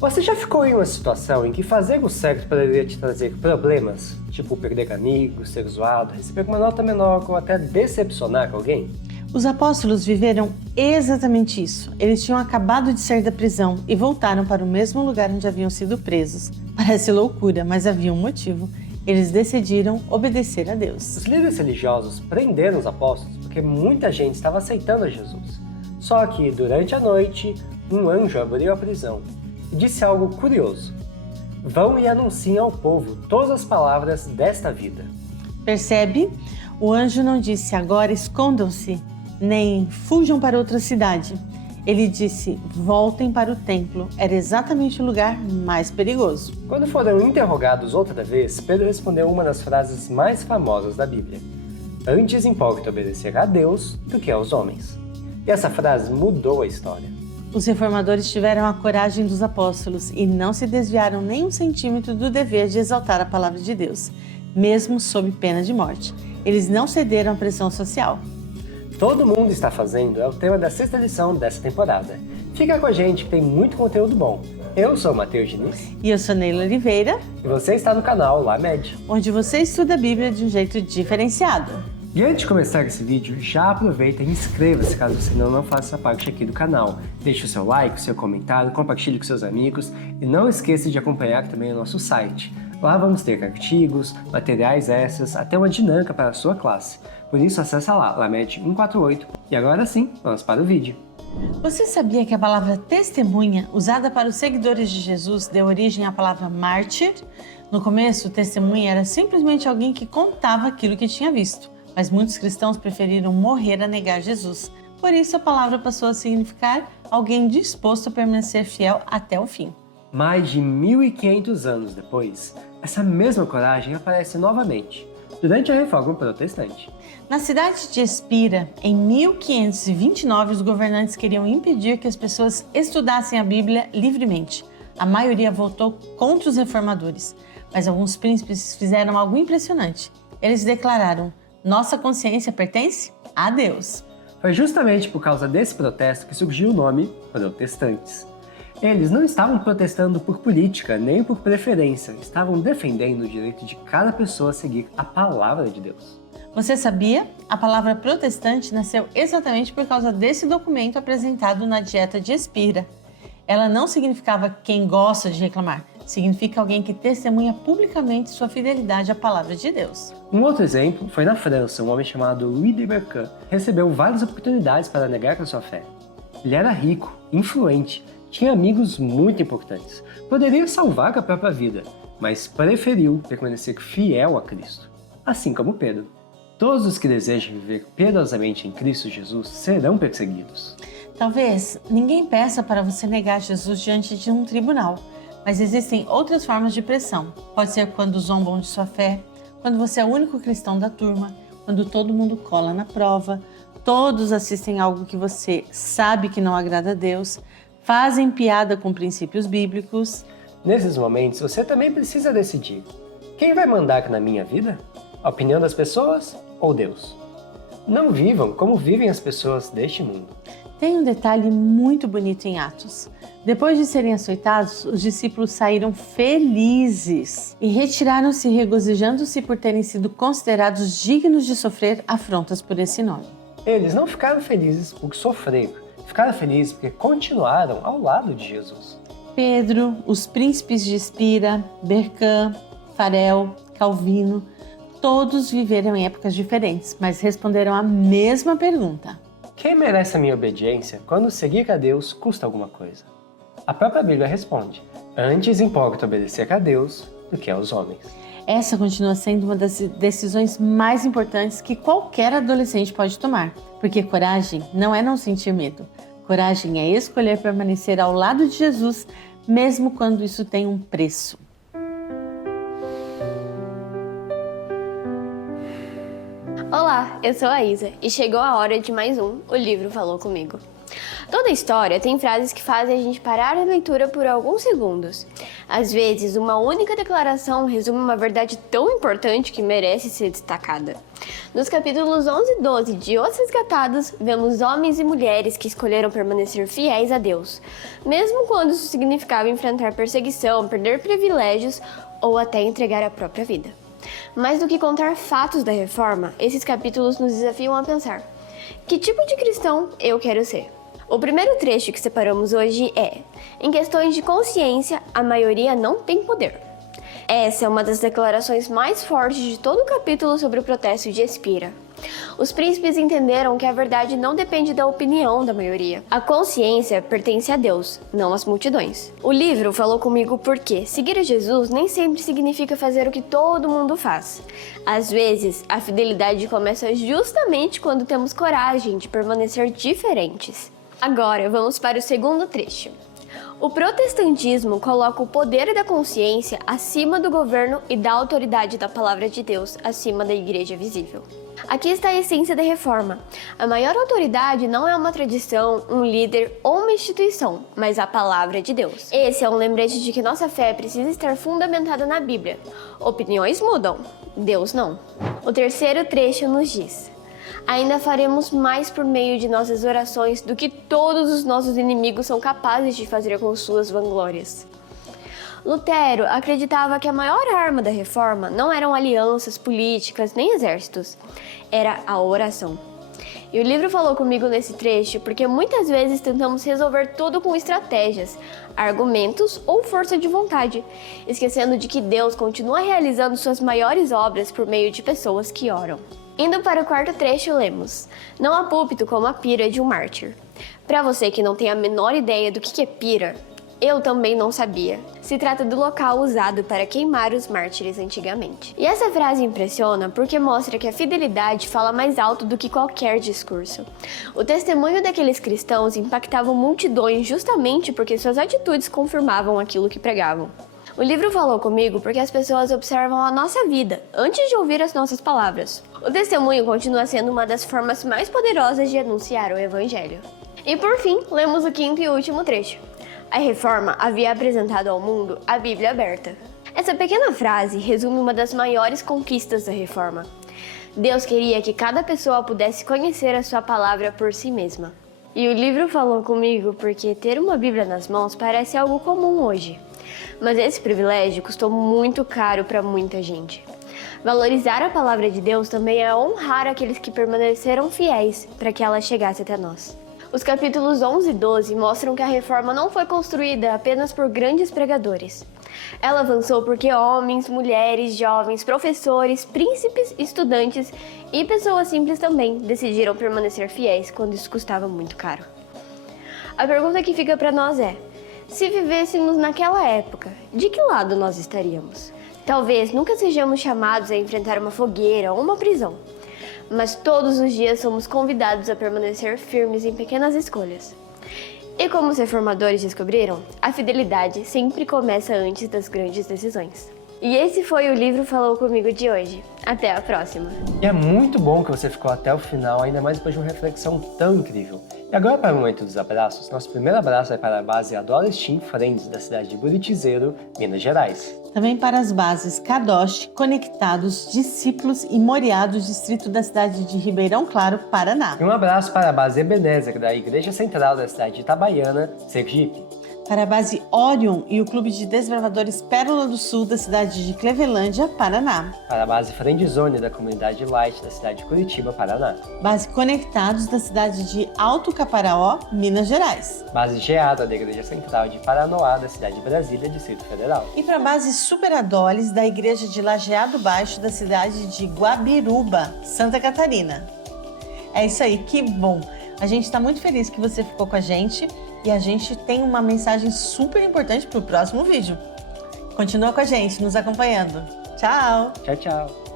Você já ficou em uma situação em que fazer o certo poderia te trazer problemas? Tipo perder amigos, ser zoado, receber uma nota menor ou até decepcionar com alguém? Os apóstolos viveram exatamente isso. Eles tinham acabado de sair da prisão e voltaram para o mesmo lugar onde haviam sido presos. Parece loucura, mas havia um motivo. Eles decidiram obedecer a Deus. Os líderes religiosos prenderam os apóstolos porque muita gente estava aceitando a Jesus. Só que, durante a noite, um anjo abriu a prisão e disse algo curioso. Vão e anunciem ao povo todas as palavras desta vida. Percebe? O anjo não disse agora escondam-se, nem fujam para outra cidade. Ele disse voltem para o templo. Era exatamente o lugar mais perigoso. Quando foram interrogados outra vez, Pedro respondeu uma das frases mais famosas da Bíblia. Antes importa obedecer a Deus do que aos homens. E essa frase mudou a história. Os reformadores tiveram a coragem dos apóstolos e não se desviaram nem um centímetro do dever de exaltar a palavra de Deus, mesmo sob pena de morte. Eles não cederam à pressão social. Todo mundo está fazendo é o tema da sexta lição dessa temporada. Fica com a gente que tem muito conteúdo bom. Eu sou o Matheus Diniz. E eu sou Neila Oliveira. E você está no canal LaMed, onde você estuda a Bíblia de um jeito diferenciado. E antes de começar esse vídeo, já aproveita e inscreva-se caso você não faça parte aqui do canal. Deixe o seu like, o seu comentário, compartilhe com seus amigos e não esqueça de acompanhar também o nosso site. Lá vamos ter artigos, materiais extras, até uma dinâmica para a sua classe. Por isso acessa lá, LaMed 148. E agora sim, vamos para o vídeo. Você sabia que a palavra testemunha, usada para os seguidores de Jesus, deu origem à palavra mártir? No começo, testemunha era simplesmente alguém que contava aquilo que tinha visto. Mas muitos cristãos preferiram morrer a negar Jesus. Por isso a palavra passou a significar alguém disposto a permanecer fiel até o fim. Mais de 1500 anos depois, essa mesma coragem aparece novamente, durante a Reforma Protestante. Na cidade de Espira, em 1529, os governantes queriam impedir que as pessoas estudassem a Bíblia livremente. A maioria votou contra os reformadores, mas alguns príncipes fizeram algo impressionante. Eles declararam: nossa consciência pertence a Deus. Foi justamente por causa desse protesto que surgiu o nome protestantes. Eles não estavam protestando por política nem por preferência, estavam defendendo o direito de cada pessoa a seguir a palavra de Deus. Você sabia? A palavra protestante nasceu exatamente por causa desse documento apresentado na Dieta de Espira. Ela não significava quem gosta de reclamar, significa alguém que testemunha publicamente sua fidelidade à palavra de Deus. Um outro exemplo foi na França, um homem chamado Louis de Berquin recebeu várias oportunidades para negar a sua fé. Ele era rico, influente, tinha amigos muito importantes, poderia salvar a própria vida, mas preferiu permanecer fiel a Cristo, assim como Pedro. Todos os que desejam viver piedosamente em Cristo Jesus serão perseguidos. Talvez ninguém peça para você negar Jesus diante de um tribunal, mas existem outras formas de pressão. Pode ser quando zombam de sua fé, quando você é o único cristão da turma, quando todo mundo cola na prova, todos assistem algo que você sabe que não agrada a Deus, fazem piada com princípios bíblicos. Nesses momentos, você também precisa decidir: quem vai mandar na minha vida? A opinião das pessoas ou Deus? Não vivam como vivem as pessoas deste mundo. Tem um detalhe muito bonito em Atos. Depois de serem açoitados, os discípulos saíram felizes e retiraram-se regozijando-se por terem sido considerados dignos de sofrer afrontas por esse nome. Eles não ficaram felizes por sofrer, ficaram felizes porque continuaram ao lado de Jesus. Pedro, os príncipes de Espira, Berquin, Farel, Calvino, todos viveram em épocas diferentes, mas responderam a mesma pergunta. Quem merece a minha obediência quando seguir a Deus custa alguma coisa? A própria Bíblia responde: antes importa obedecer a Deus do que aos homens. Essa continua sendo uma das decisões mais importantes que qualquer adolescente pode tomar, porque coragem não é não sentir medo. Coragem é escolher permanecer ao lado de Jesus, mesmo quando isso tem um preço. Olá, eu sou a Isa e chegou a hora de mais um O Livro Falou Comigo. Toda história tem frases que fazem a gente parar a leitura por alguns segundos. Às vezes, uma única declaração resume uma verdade tão importante que merece ser destacada. Nos capítulos 11 e 12 de Os Resgatados, vemos homens e mulheres que escolheram permanecer fiéis a Deus, mesmo quando isso significava enfrentar perseguição, perder privilégios ou até entregar a própria vida. Mais do que contar fatos da reforma, esses capítulos nos desafiam a pensar: que tipo de cristão eu quero ser? O primeiro trecho que separamos hoje é: em questões de consciência, a maioria não tem poder. Essa é uma das declarações mais fortes de todo o capítulo sobre o protesto de Espira. Os príncipes entenderam que a verdade não depende da opinião da maioria. A consciência pertence a Deus, não às multidões. O livro falou comigo porque seguir a Jesus nem sempre significa fazer o que todo mundo faz. Às vezes, a fidelidade começa justamente quando temos coragem de permanecer diferentes. Agora, vamos para o segundo trecho. O protestantismo coloca o poder da consciência acima do governo e da autoridade da palavra de Deus acima da igreja visível. Aqui está a essência da reforma. A maior autoridade não é uma tradição, um líder ou uma instituição, mas a palavra de Deus. Esse é um lembrete de que nossa fé precisa estar fundamentada na Bíblia. Opiniões mudam, Deus não. O terceiro trecho nos diz: ainda faremos mais por meio de nossas orações do que todos os nossos inimigos são capazes de fazer com suas vanglórias. Lutero acreditava que a maior arma da reforma não eram alianças políticas nem exércitos, era a oração. E o livro falou comigo nesse trecho porque muitas vezes tentamos resolver tudo com estratégias, argumentos ou força de vontade, esquecendo de que Deus continua realizando suas maiores obras por meio de pessoas que oram. Indo para o quarto trecho, lemos: não há púlpito como a pira de um mártir. Para você que não tem a menor ideia do que é pira, eu também não sabia. Se trata do local usado para queimar os mártires antigamente. E essa frase impressiona porque mostra que a fidelidade fala mais alto do que qualquer discurso. O testemunho daqueles cristãos impactava multidões justamente porque suas atitudes confirmavam aquilo que pregavam. O livro falou comigo porque as pessoas observam a nossa vida antes de ouvir as nossas palavras. O testemunho continua sendo uma das formas mais poderosas de anunciar o Evangelho. E por fim, lemos o quinto e último trecho. A reforma havia apresentado ao mundo a Bíblia aberta. Essa pequena frase resume uma das maiores conquistas da reforma. Deus queria que cada pessoa pudesse conhecer a sua palavra por si mesma. E o livro falou comigo porque ter uma Bíblia nas mãos parece algo comum hoje. Mas esse privilégio custou muito caro para muita gente. Valorizar a palavra de Deus também é honrar aqueles que permaneceram fiéis para que ela chegasse até nós. Os capítulos 11 e 12 mostram que a reforma não foi construída apenas por grandes pregadores. Ela avançou porque homens, mulheres, jovens, professores, príncipes, estudantes e pessoas simples também decidiram permanecer fiéis quando isso custava muito caro. A pergunta que fica para nós é: se vivêssemos naquela época, de que lado nós estaríamos? Talvez nunca sejamos chamados a enfrentar uma fogueira ou uma prisão, mas todos os dias somos convidados a permanecer firmes em pequenas escolhas. E como os reformadores descobriram, a fidelidade sempre começa antes das grandes decisões. E esse foi o Livro Falou Comigo de hoje. Até a próxima! E é muito bom que você ficou até o final, ainda mais depois de uma reflexão tão incrível. E agora para o momento dos abraços, nosso primeiro abraço é para a base Adora Steam Friends, da cidade de Buritizeiro, Minas Gerais. Também para as bases Kadosh, Conectados, Discípulos e Moriá, do distrito da cidade de Ribeirão Claro, Paraná. E um abraço para a base Ebenezer, da Igreja Central da cidade de Itabaiana, Sergipe. Para a base Orion e o Clube de Desbravadores Pérola do Sul, da cidade de Clevelândia, Paraná. Para a base Friendzone, da comunidade Light, da cidade de Curitiba, Paraná. Base Conectados, da cidade de Alto Caparaó, Minas Gerais. Base Geada, da Igreja Central de Paranoá, da cidade de Brasília, Distrito Federal. E para a base Super Adoles, da Igreja de Lajeado Baixo, da cidade de Guabiruba, Santa Catarina. É isso aí, que bom! A gente está muito feliz que você ficou com a gente e a gente tem uma mensagem super importante para o próximo vídeo. Continua com a gente, nos acompanhando. Tchau! Tchau, tchau!